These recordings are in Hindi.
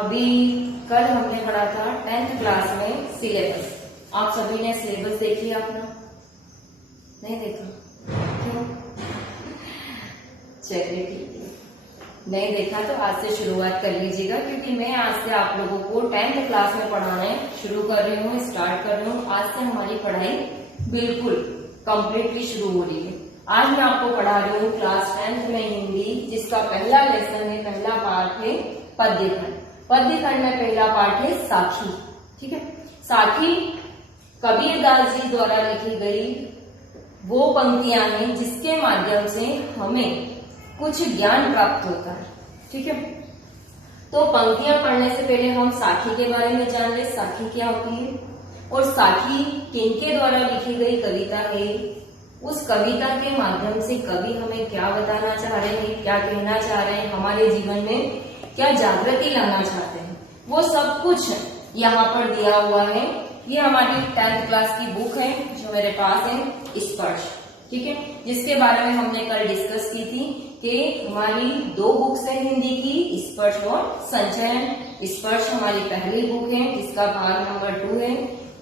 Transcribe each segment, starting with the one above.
अभी कल हमने पढ़ा था 10th क्लास में सिलेबस। आप सभी ने सिलेबस देख लिया अपना? नहीं देखा? क्यों? चलिए ठीक है, नहीं देखा तो आज से शुरुआत कर लीजिएगा, क्योंकि मैं आज से आप लोगों को 10th क्लास में पढ़ाने शुरू कर रही हूँ, स्टार्ट कर रही हूँ। आज से हमारी पढ़ाई बिल्कुल कंप्लीटली शुरू हो रही है। आज मैं आपको पढ़ा रही हूँ क्लास 10th में हिंदी, जिसका पहला लेसन है, पहला पार्ट है पद्य खंड। पद्य खंड में पहला पार्ट है साखी। ठीक है, साखी कबीरदास जी द्वारा लिखी गई वो पंक्तियां हैं जिसके माध्यम से हमें कुछ ज्ञान प्राप्त होता है। ठीक है, तो पंक्तियां पढ़ने से पहले हम साखी के बारे में जान ले। साखी क्या होती है और साखी किनके द्वारा लिखी गई कविता है, उस कविता के माध्यम से कवि हमें क्या बताना चाह रहे हैं, क्या कहना चाह रहे हैं, हमारे जीवन में क्या जागृति लाना चाहते हैं, वो सब कुछ यहाँ पर दिया हुआ है। ये हमारी 10th क्लास की बुक है जो मेरे पास है, स्पर्श। ठीक है, जिसके बारे में हमने कल डिस्कस की थी कि हमारी दो बुक्स है हिंदी की, स्पर्श और संचयन। स्पर्श हमारी पहली बुक है जिसका भाग नंबर 2 है,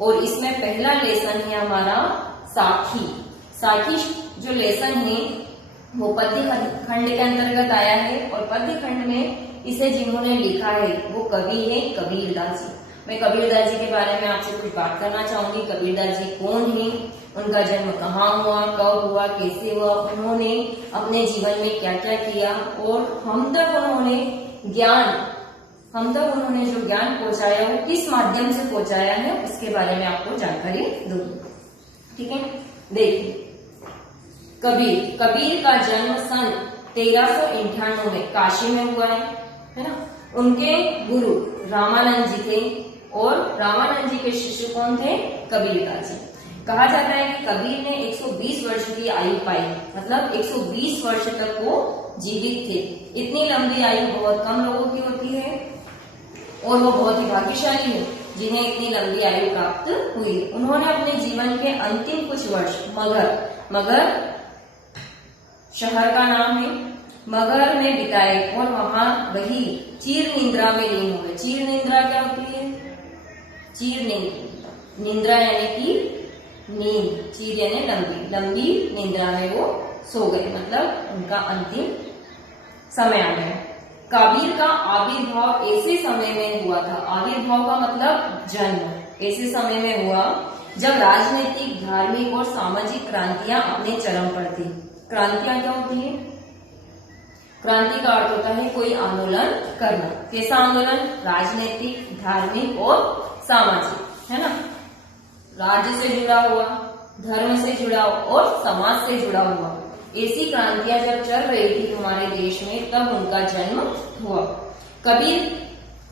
और इसमें पहला लेसन है हमारा साखी। साखी जो लेसन है वो पद्य खंड के अंतर्गत आया है, और पद्य खंड में इसे जिन्होंने लिखा है वो कवि है कबीरदास जी। मैं कबीरदास जी के बारे में आपसे कुछ बात करना चाहूंगी। कबीरदास जी कौन है, उनका जन्म कहाँ हुआ, कब हुआ, कैसे हुआ, उन्होंने अपने जीवन में क्या क्या किया, और हम तक उन्होंने जो ज्ञान पहुंचाया वो किस माध्यम से पहुंचाया है, उसके बारे में आपको जानकारी दूंगी। ठीक है, देखिए कबीर का जन्म सन 1398 में काशी में हुआ है ना। उनके गुरु रामानंद जी थे, और रामानंद जी के शिष्य कौन थे? कबीरदास जी। कहा जाता है कि कबीर ने 120 वर्ष की आयु पाई, मतलब 120 वर्ष तक वो जीवित थे। इतनी लंबी आयु बहुत कम लोगों की होती है, और वो बहुत ही भाग्यशाली है जिन्हें इतनी लंबी आयु प्राप्त हुई। उन्होंने अपने जीवन के अंतिम कुछ वर्ष मगध शहर का नाम है, मगध में बिताए, और वहां वही चीर निंद्रा में लीन हो गए। चीर निंद्रा क्या होती है? चीर निंद्रा यानी कि नींद, चीर यानी लंबी निंद्रा में वो सो गए, मतलब उनका अंतिम समय आ गया। कबीर का आविर्भाव ऐसे समय में हुआ था, आविर्भाव का मतलब जन्म ऐसे समय में हुआ जब राजनीतिक, धार्मिक और सामाजिक क्रांतियां अपने चरम पर थी। क्रांतियां क्या होती है? क्रांति का अर्थ होता है कोई आंदोलन करना। कैसा आंदोलन? राजनीतिक, धार्मिक और सामाजिक, है ना। राज्य से जुड़ा हुआ, धर्म से जुड़ा हुआ और समाज से जुड़ा हुआ, ऐसी क्रांतियां जब चल रही थी हमारे देश में, तब उनका जन्म हुआ। कबीर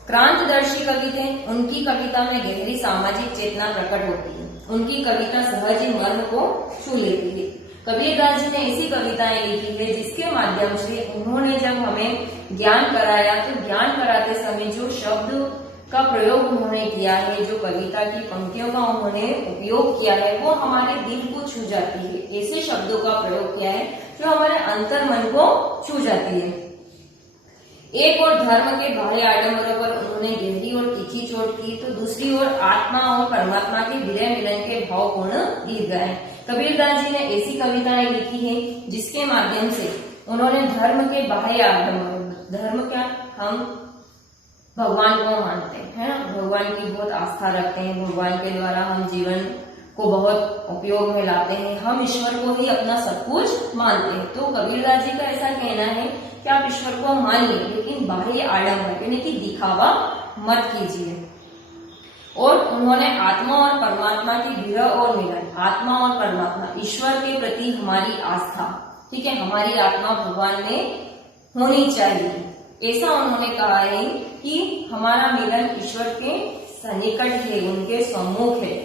क्रांतिदर्शी कवि थे। उनकी कविता में गहरी सामाजिक चेतना प्रकट होती है। उनकी कविता सहज ही मर्म को छू लेती है। कबीरदास जी ने ऐसी कविताएं लिखी है जिसके माध्यम से उन्होंने जब हमें ज्ञान कराया, तो ज्ञान कराते समय जो शब्द का प्रयोग उन्होंने किया है, जो कविता की पंक्तियों का उन्होंने उपयोग किया है, वो हमारे दिल को छू जाती है। ऐसे शब्दों का प्रयोग किया है जो हमारे अंतर मन को छू जाती है। एक और धर्म के बाह्य आडंबरों पर उन्होंने गहरी और तीखी चोट की, तो दूसरी ओर आत्मा और परमात्मा के विरह मिलन के भावपूर्ण गीत गाए। कबीरदास जी ने ऐसी कविताएं लिखी है जिसके माध्यम से उन्होंने धर्म के बाह्य आडंबर, धर्म क्या, हम भगवान को मानते हैं, है ना, भगवान की बहुत आस्था रखते हैं, भगवान के द्वारा हम जीवन को बहुत उपयोग में लाते हैं, हम ईश्वर को ही अपना सब कुछ मानते हैं। तो कबीरदास जी का ऐसा कहना है कि आप ईश्वर को मानिए, लेकिन बाह्य आडंबर यानी कि दिखावा मत कीजिए। और उन्होंने आत्मा और परमात्मा की विरह और मिलन, आत्मा और परमात्मा, ईश्वर के प्रति हमारी आस्था, ठीक है, हमारी आत्मा भगवान में होनी चाहिए, ऐसा उन्होंने कहा है कि हमारा मिलन ईश्वर के सन्निकट है, उनके सम्मुख है।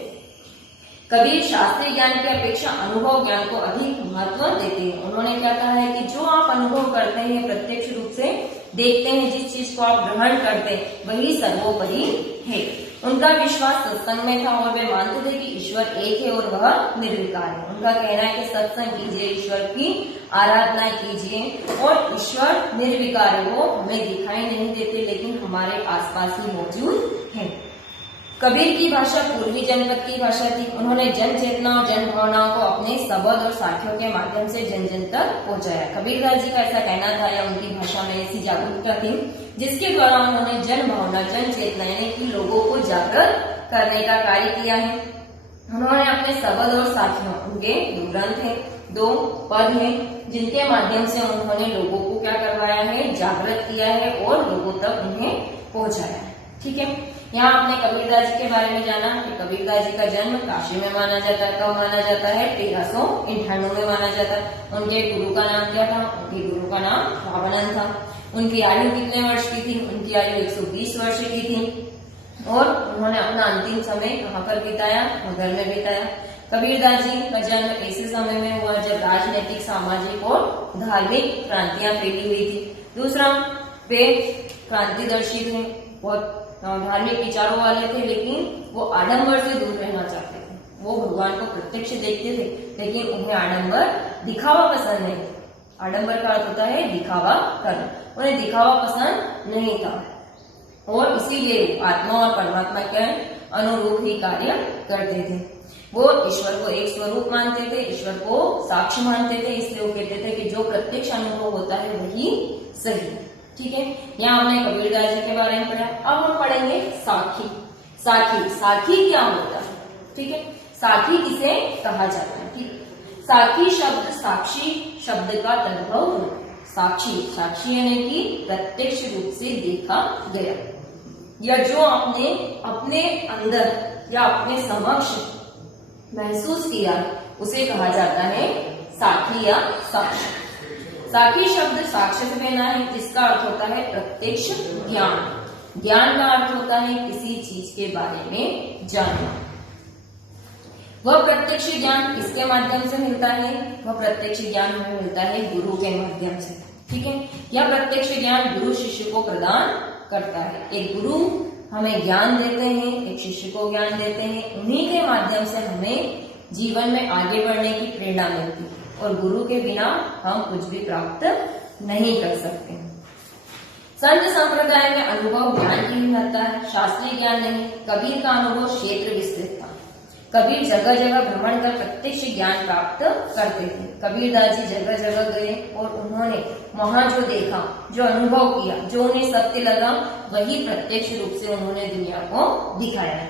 कबीर शास्त्रीय ज्ञान की अपेक्षा अनुभव ज्ञान को अधिक महत्व देते हैं। उन्होंने क्या कहा है कि जो आप अनुभव करते हैं, प्रत्यक्ष रूप से देखते हैं, जिस चीज को आप ग्रहण करते हैं, वही सर्वोपरि है। उनका विश्वास सत्संग में था, और वे मानते थे कि ईश्वर एक है और वह निर्विकार है। उनका कहना है कि सत्संग कीजिए, ईश्वर की आराधना कीजिए और ईश्वर निर्विकार है, वो हमें दिखाई नहीं देते लेकिन हमारे आसपास ही मौजूद है। कबीर की भाषा पूर्वी जनपद की भाषा थी। उन्होंने जन चेतना और जन भावनाओं को अपने शब्द और साखियों के माध्यम से जन जन तक पहुंचाया। कबीरदास जी का ऐसा कहना था या उनकी भाषा में ऐसी जागरूकता थी जिसके द्वारा उन्होंने जन भावना, जन चेतना यानी कि लोगों को जागृत करने का कार्य किया है। उन्होंने अपने शब्द और साखियों, उनके दो ग्रंथ है, दो पद है, जिनके माध्यम से उन्होंने लोगों को क्या करवाया है, जागृत किया है और लोगों तक उन्हें पहुंचाया है। ठीक है, यहाँ आपने कबीरदास जी के बारे में जाना कि कबीरदास जी का जन्म काशी में माना जाता है। कब माना जाता है? 1398 में माना जाता है। उनके गुरु का नाम क्या था? उनके गुरु का नाम रामानंद था। उनकी आयु कितने वर्ष की थी? उनकी आयु 120 वर्ष की थी और उन्होंने अपना अंतिम समय कहाँ पर बिताया? घर में बिताया। कबीरदास जी का जन्म ऐसे समय में हुआ जब राजनीतिक, सामाजिक और धार्मिक क्रांतियां फैली हुई थी। दूसरा, वे क्रांतिदर्शी थे, बहुत धार्मिक विचारों वाले थे, लेकिन वो आडंबर से दूर रहना चाहते थे। वो भगवान को प्रत्यक्ष देखते थे लेकिन उन्हें आडंबर, दिखावा पसंद नहीं। आडंबर का अर्थ होता है दिखावा करना, उन्हें दिखावा पसंद नहीं था और इसीलिए आत्मा और परमात्मा के अनुरूप ही कार्य करते थे। वो ईश्वर को एक स्वरूप मानते थे, ईश्वर को साक्ष्य मानते थे, इसलिए वो कहते थे कि जो प्रत्यक्ष अनुभव होता है वही सही। ठीक है, यहाँ हमने कबीरदास जी के बारे में पढ़ा। अब हम पढ़ेंगे साखी। साखी, साखी क्या होता है? ठीक है, साखी किसे कहा जाता है? ठीक, साखी शब्द साक्षी शब्द का तद्भव होता है। साक्षी, साक्षी यानी कि प्रत्यक्ष रूप से देखा गया या जो आपने अपने अंदर या अपने समक्ष महसूस किया उसे कहा जाता है साखी या साक्षी। साखी शब्द साक्ष्य से बना है जिसका अर्थ होता है प्रत्यक्ष ज्ञान। ज्ञान का अर्थ होता है किसी चीज के बारे में जानना। वह प्रत्यक्ष ज्ञान किसके माध्यम से मिलता है? वह प्रत्यक्ष ज्ञान हमें मिलता है गुरु के माध्यम से। ठीक है, यह प्रत्यक्ष ज्ञान गुरु शिष्य को प्रदान करता है। एक गुरु हमें ज्ञान देते हैं, एक शिष्य को ज्ञान देते हैं, उन्हीं के माध्यम से हमें जीवन में आगे बढ़ने की प्रेरणा मिलती है और गुरु के बिना हम कुछ भी प्राप्त नहीं कर सकते। संत संप्रदाय में अनुभव ज्ञान की ही महत्ता है, शास्त्रीय ज्ञान नहीं। कबीर का अनुभव क्षेत्र विस्तृत था। कबीर जगह जगह भ्रमण कर प्रत्यक्ष ज्ञान प्राप्त करते थे। कबीरदास जी जगह जगह गए और उन्होंने वहां जो देखा, जो अनुभव किया, जो उन्हें सत्य लगा, वही प्रत्यक्ष रूप से उन्होंने दुनिया को दिखाया है।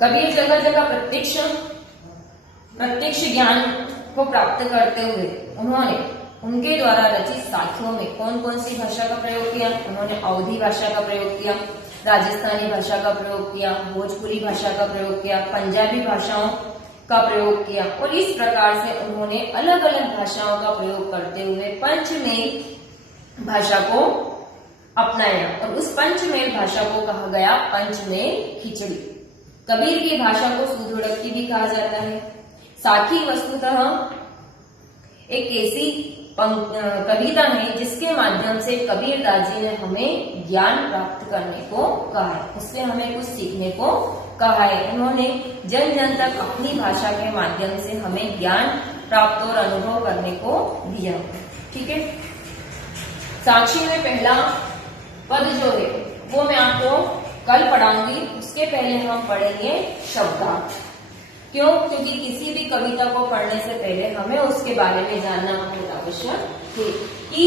कबीर जगह जगह प्रत्यक्ष ज्ञान को प्राप्त करते हुए उन्होंने उनके द्वारा रचित साखियों में कौन कौन सी भाषा का प्रयोग किया? उन्होंने अवधी भाषा का प्रयोग किया, राजस्थानी भाषा का प्रयोग किया, भोजपुरी भाषा का प्रयोग किया, पंजाबी भाषाओं का प्रयोग किया और इस प्रकार से उन्होंने अलग अलग भाषाओं का प्रयोग करते हुए पंचमेल भाषा को अपनाया और उस पंचमेल भाषा को कहा गया पंचमेल खिचड़ी। कबीर की भाषा को सुदृढ़ भी कहा जाता है। साखी वस्तुतः एक ऐसी कविता है जिसके माध्यम से कबीरदास जी ने हमें ज्ञान प्राप्त करने को कहा है, उससे हमें कुछ सीखने को कहा है। उन्होंने जन जन तक अपनी भाषा के माध्यम से हमें ज्ञान प्राप्त और अनुभव करने को दिया। ठीक है, साक्षी में पहला पद जो है वो मैं आपको कल पढ़ाऊंगी, उसके पहले हम पढ़ेंगे शब्दार्थ। क्यों? क्योंकि किसी भी कविता को पढ़ने से पहले हमें उसके बारे में जानना बहुत आवश्यक है कि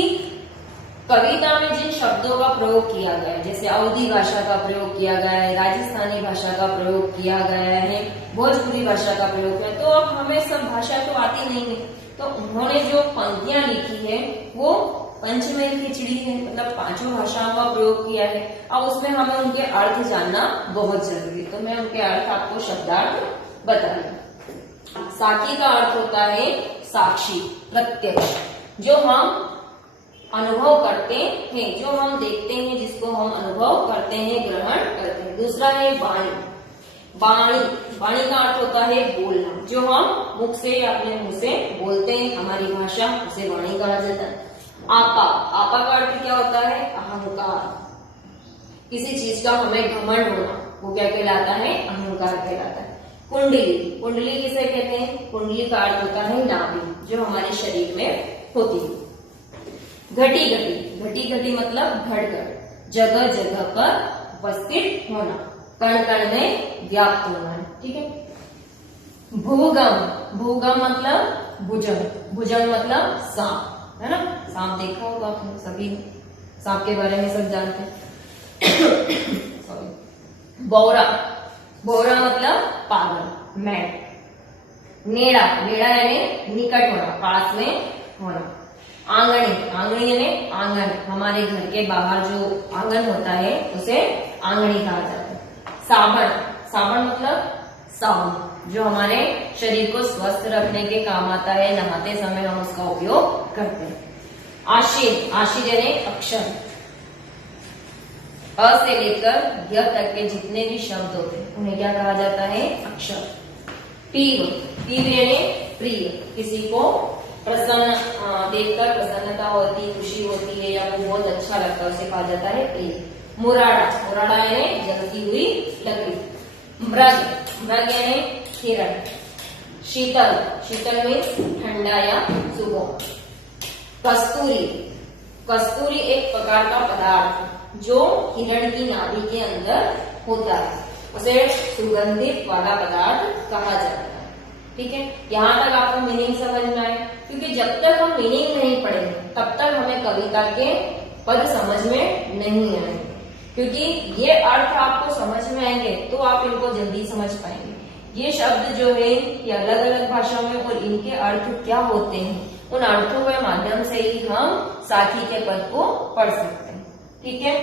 कविता में जिन शब्दों का प्रयोग किया गया है, जैसे अवधी भाषा का प्रयोग किया गया है, राजस्थानी भाषा का प्रयोग किया गया है, भोजपुरी भाषा का प्रयोग किया, तो अब हमें सब भाषा तो आती नहीं है, तो उन्होंने जो पंक्तियां लिखी है वो पंचमेल खिचड़ी है, मतलब पांचों भाषाओं का प्रयोग किया है। अब उसमें हमें उनके अर्थ जानना बहुत जरूरी है, तो मैं उनके अर्थ आपको शब्दार्थ बता दूं। साखी का अर्थ होता है साक्षी, प्रत्यक्ष, जो हम अनुभव करते हैं, जो हम देखते हैं, जिसको हम अनुभव करते हैं, ग्रहण करते हैं। दूसरा है वाणी। वाणी, वाणी का अर्थ होता है बोलना, जो हम मुख से अपने मुंह से बोलते हैं, हमारी भाषा, उसे वाणी कहा जाता है। आपा, आपा का अर्थ क्या होता है? अहंकार, किसी चीज का हमें घमंड होना, वो क्या कहलाता है? अहंकार कहलाता है। कुंडली, कुंडली किसे कहते हैं? कुंडली का अर्थ होता है नाभि, जो हमारे शरीर में होती है। घटी घटी, घटी घटी मतलब घट घट, जगह जगह पर उपस्थित होना, कण कण में व्याप्त होना है। ठीक है। भूगम, भूगम मतलब भुजंग, भुजंग मतलब सांप, है ना? सांप देखा होगा आप लोग सभी, सांप के बारे में सब जानते हैं। बौरा, बौरा मतलब पागल, मैड। नेड़ा, नेड़ा यानी निकट होना, पास में होना। आंगणी, आंगणी यानी आंगन, हमारे घर के बाहर जो आंगन होता है उसे आंगणी कहा जाता है। साबण, साबण मतलब साबुन, जो हमारे शरीर को स्वस्थ रखने के काम आता है, नहाते समय हम उसका उपयोग करते हैं। आशीर, आशीर यानी अक्षर, अ से लेकर य तक के जितने भी शब्द होते हैं उन्हें क्या कहा जाता है? अक्षर। पीव, पीव यानी प्रिय, किसी को प्रसन्न देखकर प्रसन्नता होती, खुशी होती है या वो बहुत अच्छा लगता है, उसे कहा जाता है प्रिय। मुराड़ा, मुराड़ा यानी जलती हुई लकड़ी। मृग, मृग यानी हिरण। शीतल, शीतल मीन्स ठंडा या सुगम। कस्तूरी, कस्तूरी एक प्रकार का पदार्थ जो हिरण की नाभि के अंदर होता है, उसे सुगंधित वाला पदार्थ कहा जाता है। ठीक है। यहाँ तक आपको मीनिंग समझ में आए, क्योंकि जब तक हम मीनिंग नहीं पढ़ेंगे तब तक हमें कविता के पद समझ में नहीं आएंगे, क्योंकि ये अर्थ आपको समझ में आएंगे तो आप इनको जल्दी समझ पाएंगे। ये शब्द जो है ये अलग अलग भाषा में, और इनके अर्थ क्या होते हैं उन अर्थों के माध्यम से ही हम साखी के पद को पढ़ सकते हैं। ठीक है।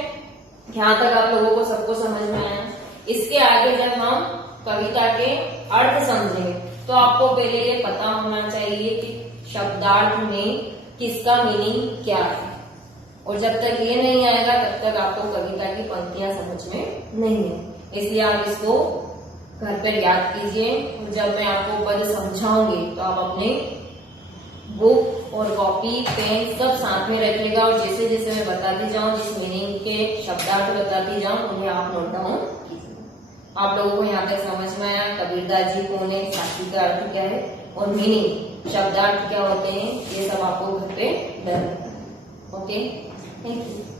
यहाँ तक आप लोगों को सबको समझ में आया। इसके आगे जब हम कविता के अर्थ समझेंगे तो आपको पहले ये पता होना चाहिए कि शब्दार्थ में किसका मीनिंग क्या है, और जब तक ये नहीं आएगा तब तक आपको कविता की पंक्तियां समझ में नहीं है। इसलिए आप इसको घर पर याद कीजिए, और जब मैं आपको पद समझाऊंगी तो आप अपने बुक और कॉपी पेन सब साथ में रखिएगा, और जैसे जैसे मैं बताती जाऊं, जिस मीनिंग के शब्दार्थ बताती जाऊं उन्हें आप नोट डाउन कीजिए। आप लोगों को यहाँ तक समझ में आया कबीरदास जी कौन है, साखी का अर्थ क्या है और मीनिंग शब्दार्थ क्या होते हैं, ये सब आपको घर पे लर्न करना है। Okay, thank you.